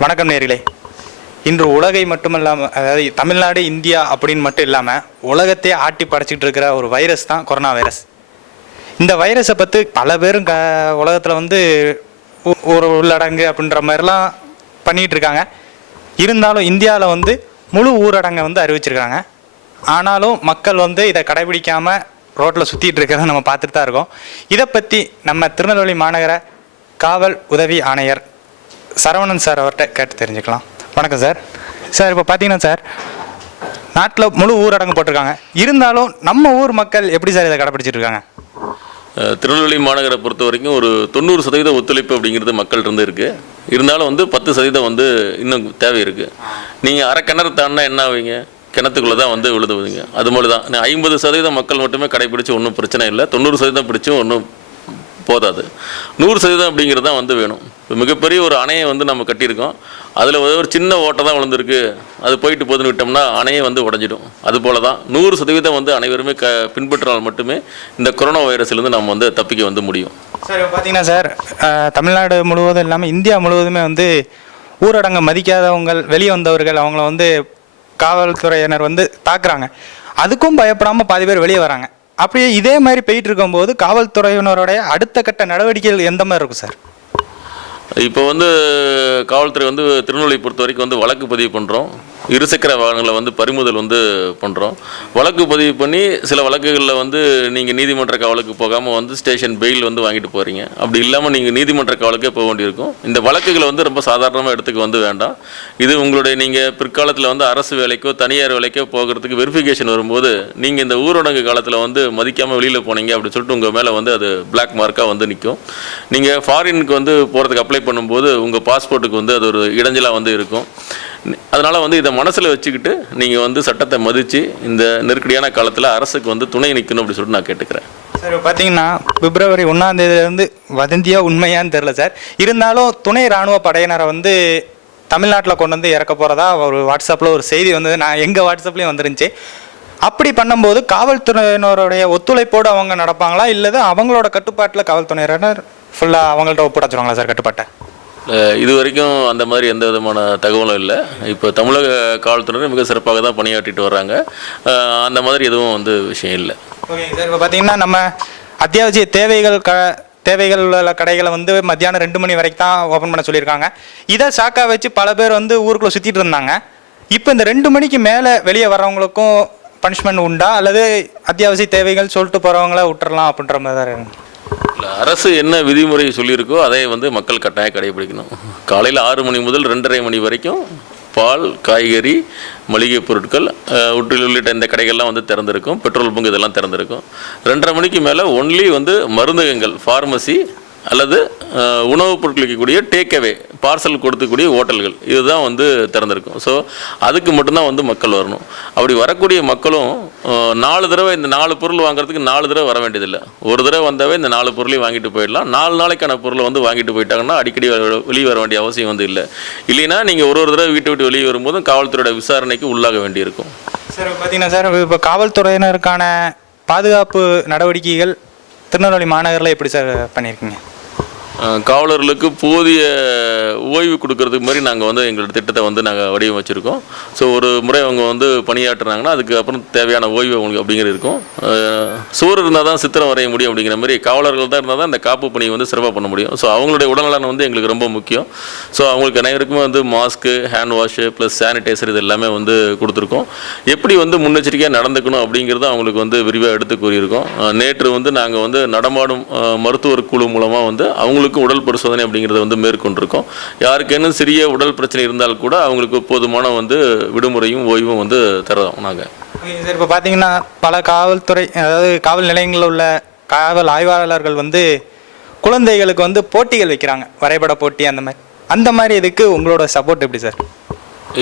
வணக்கம் நேர்களே. இன்று உலகை மட்டுமல்லாமல் அதாவது தமிழ்நாடு இந்தியா அப்படின்னு மட்டும் இல்லாமல் உலகத்தையே ஆட்டி படைச்சிட்டு இருக்கிற ஒரு வைரஸ் தான் கொரோனா வைரஸ் இந்த வைரஸை பற்றி பல பேரும் க உலகத்தில் வந்து ஒரு உள்ளடங்கு அப்படின்ற மாதிரிலாம் பண்ணிகிட்டு இருக்காங்க. இருந்தாலும் இந்தியாவில் வந்து முழு ஊரடங்கை வந்து அறிவிச்சிருக்காங்க. ஆனாலும் மக்கள் வந்து இதை கடைபிடிக்காமல் ரோட்டில் சுற்றிட்டு இருக்கிறத நம்ம பார்த்துட்டு தான் இருக்கோம். இதை பற்றி நம்ம திருநெல்வேலி மாநகர காவல் உதவி ஆணையர் சரவணன் சார் அவர்கிட்ட கேட்டு தெரிஞ்சுக்கலாம். வணக்கம் சார். சார் இப்போ பார்த்தீங்கன்னா சார் நாட்டில் முழு ஊரடங்கு போட்டிருக்காங்க. இருந்தாலும் நம்ம ஊர் மக்கள் எப்படி சார் இதை கடைப்பிடிச்சிட்டு இருக்காங்க திருநெல்வேலி மாநகரை பொறுத்த வரைக்கும் ஒரு தொண்ணூறு சதவீத ஒத்துழைப்பு அப்படிங்கிறது மக்கள்கிட்ட இருந்து இருந்தாலும் வந்து பத்து சதவீதம் வந்து இன்னும் தேவை இருக்குது நீங்கள் அரை கிணறு தாண்டினா என்ன ஆவீங்க? கிணத்துக்குள்ளே தான் வந்து விழுதுவீங்க அது மாதிரி தான் ஐம்பது சதவீதம் மக்கள் மட்டுமே கடைபிடிச்சு ஒன்றும் பிரச்சனை இல்லை. தொண்ணூறு சதவீதம் பிடிச்சும் ஒன்றும் போதாது. நூறு சதவீதம் அப்படிங்கிறது தான் வந்து வேணும். இப்போ மிகப்பெரிய ஒரு அணையை வந்து நம்ம கட்டியிருக்கோம். அதில் ஒரு சின்ன ஓட்டை தான் விழுந்திருக்கு. அது போயிட்டு போதுன்னு விட்டோம்னா அணையை வந்து உடஞ்சிடும். அதுபோல தான் நூறு சதவீதம் வந்து அனைவருமே க பின்பற்றினால் மட்டுமே இந்த கொரோனா வைரஸ்லேருந்து நம்ம வந்து தப்பிக்க வந்து முடியும். சார் இப்போ பார்த்தீங்கன்னா சார் தமிழ்நாடு முழுவதும் இல்லாமல் இந்தியா முழுவதுமே வந்து ஊரடங்கு மதிக்காதவங்க வெளியே வந்தவர்கள் அவங்கள வந்து காவல்துறையினர் வந்து தாக்குறாங்க. அதுக்கும் பயப்படாமல் பாதி பேர் வெளியே வராங்க. அப்படியே இதே மாதிரி போயிட்டு இருக்கும்போது காவல்துறையினருடைய அடுத்த கட்ட நடவடிக்கைகள் எந்த மாதிரி இருக்கும் சார்? இப்போ வந்து காவல்துறை வந்து திருநெல்வேலி பொறுத்த வரைக்கும் வந்து வழக்கு பதிவு பண்ணுறோம் இருசக்கர வாகனங்களை வந்து பறிமுதல் வந்து பண்ணுறோம் வழக்கு பதிவு பண்ணி சில வழக்குகளில் வந்து நீங்கள் நீதிமன்ற காவலுக்கு போகாமல் வந்து ஸ்டேஷன் பெயில் வந்து வாங்கிட்டு போகிறீங்க அப்படி இல்லாமல் நீங்கள் நீதிமன்ற காவலுக்கே போக வேண்டியிருக்கும். இந்த வழக்குகளை வந்து ரொம்ப சாதாரணமாக எடுத்துக்க வந்து வேண்டாம். இது உங்களுடைய நீங்கள் பிற்காலத்தில் வந்து அரசு வேலைக்கோ தனியார் வேலைக்கோ போகிறதுக்கு வெரிஃபிகேஷன் வரும்போது நீங்கள் இந்த ஊரடங்கு காலத்தில் வந்து மதிக்காமல் வெளியில் போனீங்க அப்படின்னு சொல்லிட்டு உங்கள் மேலே வந்து அது பிளாக் மார்க்காக வந்து நிற்கும் நீங்கள் ஃபாரினுக்கு வந்து போகிறதுக்கு அப்ளை பண்ணும்போது உங்கள் பாஸ்போர்ட்டுக்கு வந்து அது ஒரு இடைஞ்சலாக வந்து இருக்கும். அதனால் வந்து இதை மனசில் வச்சுக்கிட்டு நீங்கள் வந்து சட்டத்தை மதித்து இந்த நெருக்கடியான காலத்தில் அரசுக்கு வந்து துணை நிற்கணும் அப்படின்னு சொல்லிட்டு நான் கேட்டுக்கிறேன். சார் இப்போ பார்த்தீங்கன்னா பிப்ரவரி ஒன்றாந்தேதியிலேருந்து வதந்தியாக வதந்தியா உண்மையான்னு தெரில சார். இருந்தாலும் துணை இராணுவ படையினரை வந்து தமிழ்நாட்டில் கொண்டு வந்து இறக்க போகிறதா ஒரு வாட்ஸ்அப்பில் ஒரு செய்தி வந்தது. நான் எங்கள் வாட்ஸ்அப்லேயும் வந்துருந்துச்சு. அப்படி பண்ணும்போது காவல்துறையினருடைய ஒத்துழைப்போடு அவங்க நடப்பாங்களா? இல்லை அவங்களோட கட்டுப்பாட்டில் காவல்துறையினர் ஃபுல்லாக அவங்கள்ட்ட ஒப்படைச்சிருவாங்களா சார் கட்டுப்பாட்டை? இது வரைக்கும் அந்த மாதிரி எந்த விதமான தகவலும் இல்லை. இப்போ தமிழக காவல்துறையினர் மிக சிறப்பாக தான் பணியாற்றிட்டு வர்றாங்க. அந்த மாதிரி எதுவும் வந்து விஷயம் இல்லை. ஓகேங்க சார் இப்போ பார்த்தீங்கன்னா நம்ம அத்தியாவசிய தேவைகள் க தேவைகள் உள்ள கடைகளை வந்து மத்தியானம் ரெண்டு மணி வரைக்கும் தான் ஓப்பன் பண்ண சொல்லியிருக்காங்க. இதை சாக்கா வச்சு பல பேர் வந்து ஊருக்குள்ளே சுற்றிட்டு இருந்தாங்க. இப்போ இந்த ரெண்டு மணிக்கு மேலே வெளியே வர்றவங்களுக்கும் பனிஷ்மெண்ட் உண்டா? அல்லது அத்தியாவசிய தேவைகள் சொல்லிட்டு போகிறவங்கள விட்டுறலாம் அப்படின்ற மாதிரி தான் இருக்கு. அரசு என்ன விதிமுறை சொல்லியிருக்கோ அதை வந்து மக்கள் கட்டாயம் கடைபிடிக்கணும். காலையில் ஆறு மணி முதல் ரெண்டரை மணி வரைக்கும் பால் காய்கறி மளிகை பொருட்கள் உற்றில் உள்ளிட்ட இந்த கடைகள்லாம் வந்து திறந்திருக்கும். பெட்ரோல் பங்கு இதெல்லாம் திறந்திருக்கும். ரெண்டரை மணிக்கு மேலே ஒன்லி வந்து மருந்தகங்கள் ஃபார்மசி அல்லது உணவுப் பொருட்கள் விற்கக்கூடிய டேக்அவே பார்சல் கொடுத்துக்கூடிய ஹோட்டல்கள். இதுதான் வந்து திறந்திருக்கும். ஸோ அதுக்கு மட்டும்தான் வந்து மக்கள் வரணும். அப்படி வரக்கூடிய மக்களும் நாலு தடவை இந்த நாலு பொருள் வாங்குறதுக்கு நாலு தடவை வர வேண்டியதில்லை. ஒரு தடவை வந்தாவே இந்த நாலு பொருளையும் வாங்கிட்டு போயிடலாம். நாலு நாளைக்கான பொருளை வந்து வாங்கிட்டு போயிட்டாங்கன்னா அடிக்கடி வெளியே வர வேண்டிய அவசியம் வந்து இல்லை. இல்லைன்னா நீங்கள் ஒரு ஒரு தடவை வீட்டை விட்டு வெளியே வரும்போதும் காவல்துறையோட விசாரணைக்கு உள்ளாக வேண்டியிருக்கும். சார் பார்த்தீங்கன்னா சார் இப்போ காவல்துறையினருக்கான பாதுகாப்பு நடவடிக்கைகள் திருநெல்வேலி மாநகரில் எப்படி சார் பண்ணியிருக்கீங்க? காவலர்களுக்கு போதிய ஓய்வு கொடுக்கறதுக்கு மாதிரி நாங்கள் வந்து எங்களோட திட்டத்தை வந்து நாங்கள் வடிவமைச்சிருக்கோம். ஸோ ஒரு முறை அவங்க வந்து பணியாற்றுனாங்கன்னா அதுக்கப்புறம் தேவையான ஓய்வு அவங்களுக்கு அப்படிங்கிறது இருக்கும். சோறு இருந்தால் தான் சித்திரம் வரைய முடியும் அப்படிங்கிற மாதிரி காவலர்கள் தான் இருந்தால் தான் இந்த காப்பு பணியை வந்து சிறப்பாக பண்ண முடியும். ஸோ அவங்களுடைய உடல்நலன் வந்து எங்களுக்கு ரொம்ப முக்கியம். ஸோ அவங்களுக்கு அனைவருக்குமே வந்து mask hand wash plus sanitizer இது எல்லாமே வந்து கொடுத்துருக்கோம். எப்படி வந்து முன்னெச்சரிக்கையாக நடந்துக்கணும் அப்படிங்கிறத அவங்களுக்கு வந்து விரிவாக எடுத்து கூறியிருக்கோம். நேற்று வந்து நாங்கள் வந்து நடமாடும் மருத்துவர் குழு மூலமாக வந்து அவங்களுக்கு அவங்களுக்கும் உடல் பரிசோதனை அப்படிங்கிறத வந்து மேற்கொண்டிருக்கோம். யாருக்கேனும் சிறிய உடல் பிரச்சனை இருந்தால் கூட அவங்களுக்கு போதுமான வந்து விடுமுறையும் ஓய்வும் வந்து தரோம் நாங்கள் சார் இப்போ பார்த்தீங்கன்னா பல காவல்துறை அதாவது காவல் நிலையங்களில் உள்ள காவல் ஆய்வாளர்கள் வந்து குழந்தைகளுக்கு வந்து போட்டிகள் வைக்கிறாங்க. வரைபட போட்டி அந்த மாதிரி. அந்த மாதிரி இதுக்கு உங்களோட சப்போர்ட் எப்படி சார்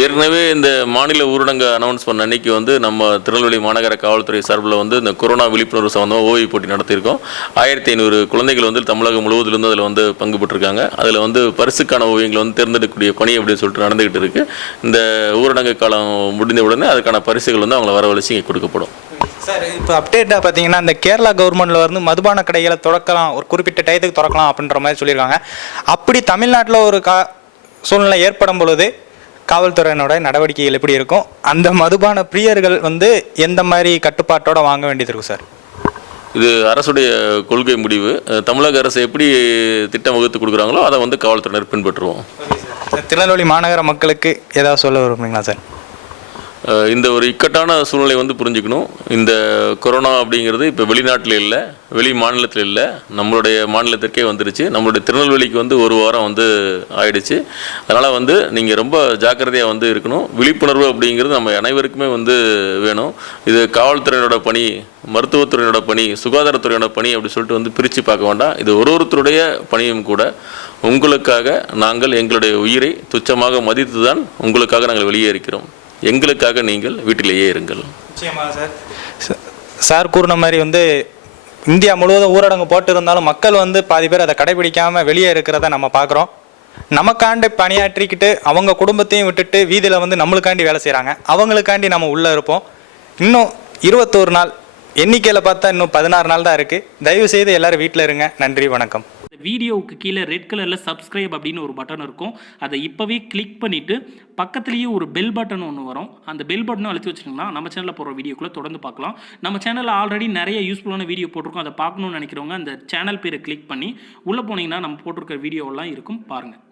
ஏற்கனவே இந்த மாநில ஊரடங்கு அனௌன்ஸ் பண்ண அன்னைக்கு வந்து நம்ம திருநெல்வேலி மாநகர காவல்துறை சார்பில் வந்து இந்த கொரோனா விழிப்புணர்வு சம்மந்தமாக ஓய்வு போட்டி நடத்தியிருக்கோம். ஆயிரத்தி ஐநூறு குழந்தைகள் வந்து தமிழகம் முழுவதிலிருந்து அதில் வந்து பங்கு பெற்றிருக்காங்க. அதில் வந்து பரிசுக்கான ஓவியங்களை வந்து தேர்ந்தெடுக்கக்கூடிய பணி அப்படின்னு சொல்லிட்டு நடந்துகிட்டு இருக்குது இந்த ஊரடங்கு காலம் முடிந்த உடனே அதுக்கான பரிசுகள் வந்து அவங்கள வரவழைச்சி இங்கே கொடுக்கப்படும். சார் இப்போ அப்டேட்டாக பார்த்தீங்கன்னா இந்த கேரளா கவர்மெண்ட்ல வந்து மதுபான கடைகளை திறக்கலாம் ஒரு குறிப்பிட்ட டயத்துக்கு திறக்கலாம் அப்படின்ற மாதிரி சொல்லியிருக்காங்க. அப்படி தமிழ்நாட்டில் ஒரு கா சூழ்நிலை ஏற்படும் பொழுது காவல்துறையினோட நடவடிக்கைகள் எப்படி இருக்கும்? அந்த மதுபான பிரியர்கள் வந்து எந்த மாதிரி கட்டுப்பாட்டோட வாங்க வேண்டியது இருக்கும் சார்? இது அரசுடைய கொள்கை முடிவு. தமிழக அரசு எப்படி திட்டம் வகுத்து கொடுக்குறாங்களோ அதை வந்து காவல்துறையினர் பின்பற்றுவோம். திருநெல்வேலி மாநகர மக்களுக்கு ஏதாவது சொல்ல விரும்புறீங்களா சார்? இந்த ஒரு இக்கட்டான சூழ்நிலை வந்து புரிஞ்சுக்கணும். இந்த கொரோனா அப்படிங்கிறது இப்போ வெளிநாட்டில் இல்லை வெளி மாநிலத்தில் இல்லை நம்மளுடைய மாநிலத்திற்கே வந்துருச்சு. நம்மளுடைய திருநெல்வேலிக்கு வந்து ஒரு வாரம் வந்து ஆயிடுச்சு. அதனால் வந்து நீங்கள் ரொம்ப ஜாக்கிரதையாக வந்து இருக்கணும். விழிப்புணர்வு அப்படிங்கிறது நம்ம அனைவருக்குமே வந்து வேணும். இது காவல்துறையினோட பணி மருத்துவத்துறையினோட பணி சுகாதாரத்துறையோட பணி அப்படி சொல்லிட்டு வந்து பிரித்து பார்க்க வேண்டாம். இது ஒரு ஒருத்தருடைய பணியும் கூட. உங்களுக்காக நாங்கள் எங்களுடைய உயிரை துச்சமாக மதித்து தான் உங்களுக்காக நாங்கள் வெளியே இருக்கிறோம் எங்களுக்காக நீங்கள் வீட்டிலேயே இருங்கள். நிச்சயமாக சார். சார் கூறின மாதிரி வந்து இந்தியா முழுவதும் ஊரடங்கு போட்டு இருந்தாலும் மக்கள் வந்து பாதி பேர் அதை கடைபிடிக்காம வெளியே இருக்கிறத நம்ம பார்க்குறோம். நமக்காண்டி பணியாற்றிக்கிட்டு அவங்க குடும்பத்தையும் விட்டுட்டு வீதியில் வந்து நம்மளுக்காண்டி வேலை செய்கிறாங்க அவங்களுக்காண்டி நம்ம உள்ளே இருப்போம். இன்னும் இருபத்தோரு நாள் எண்ணிக்கையில் பார்த்தா இன்னும் பதினாறு நாள் தான் இருக்குது தயவு செய்து எல்லாரும் வீட்டில் இருங்க. நன்றி வணக்கம். இந்த வீடியோவுக்கு கீழே ரெட் கலரில் சப்ஸ்கிரைப் அப்படின்னு ஒரு பட்டன் இருக்கும். அதை இப்போவே கிளிக் பண்ணிவிட்டு பக்கத்துலேயே ஒரு பெல் பட்டன் ஒன்று வரும். அந்த பெல் பட்டனும் அழுத்தி வச்சுருங்கன்னா நம்ம சேனலில் போகிற வீடியோக்குள்ளே தொடர்ந்து பார்க்கலாம். நம்ம சேனலில் ஆல்ரெடி நிறைய யூஸ்ஃபுல்லான வீடியோ போட்டிருக்கோம். அதை பார்க்கணும்னு நினைக்கிறவங்க அந்த சேனல் பேரை கிளிக் பண்ணி உள்ளே போனீங்கன்னா நம்ம போட்டிருக்க வீடியோவெல்லாம் இருக்கும். பாருங்கள்